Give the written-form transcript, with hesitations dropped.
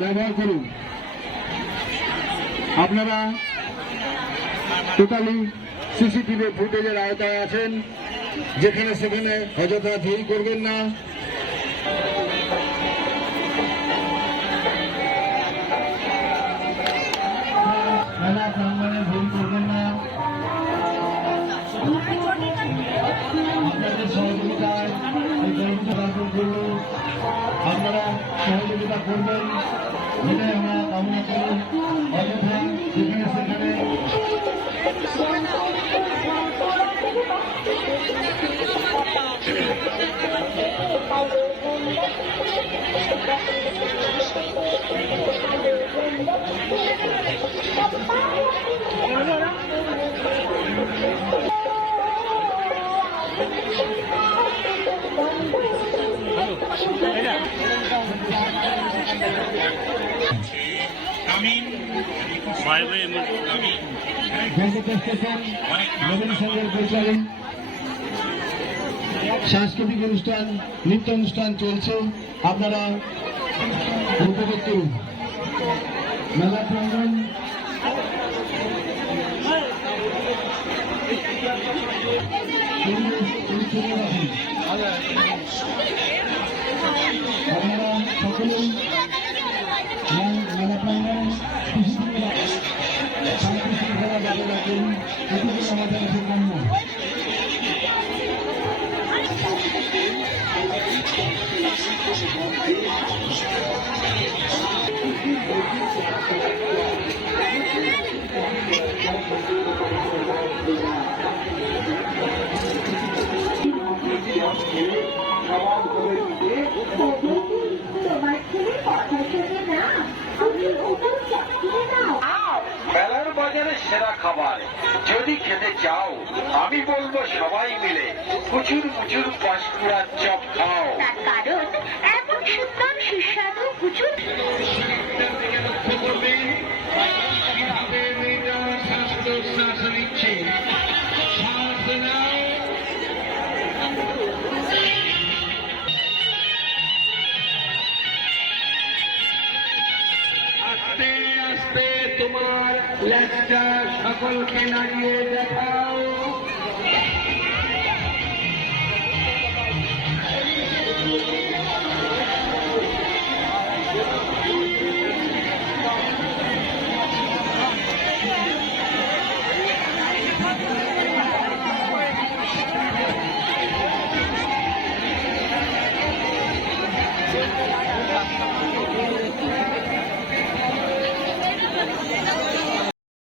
ব্যবহার করুন। আপনারা টোটালি সিসিটিভি ফুটেজের আওতায় আছেন, যেখানে সেখানে অযথা দেরি করবেন না। মেলা প্রাঙ্গণে ভুল করবেন না। আপনাদের সহযোগিতায় আপনারা সহযোগিতা করবেন, এটাই আমরা কামনা করি। অযথা যেখানে সেখানে সাংস্কৃতিক অনুষ্ঠান, নৃত্য অনুষ্ঠান চলছে, আপনারা উপভোগ করুন। মেলা প্রাঙ্গণ আপনারা সকলেই মেলা প্রাঙ্গণ শান্তি শৃঙ্খলা বজায় রাখুন, এটুকু আমাদের কাছে কাম্য। মেলার বাজারে সেরা খাবার যদি খেতে চাও, আমি বলবো সবাই মিলে প্রচুর প্রচুর পাঁশকুড়ার চপ খাও। তার কারণ এমন সুন্দর সুস্বাদু প্রচুর আস্তে আস্তে তোমার লেজটা সকলকে নাড়িয়ে দেখাও।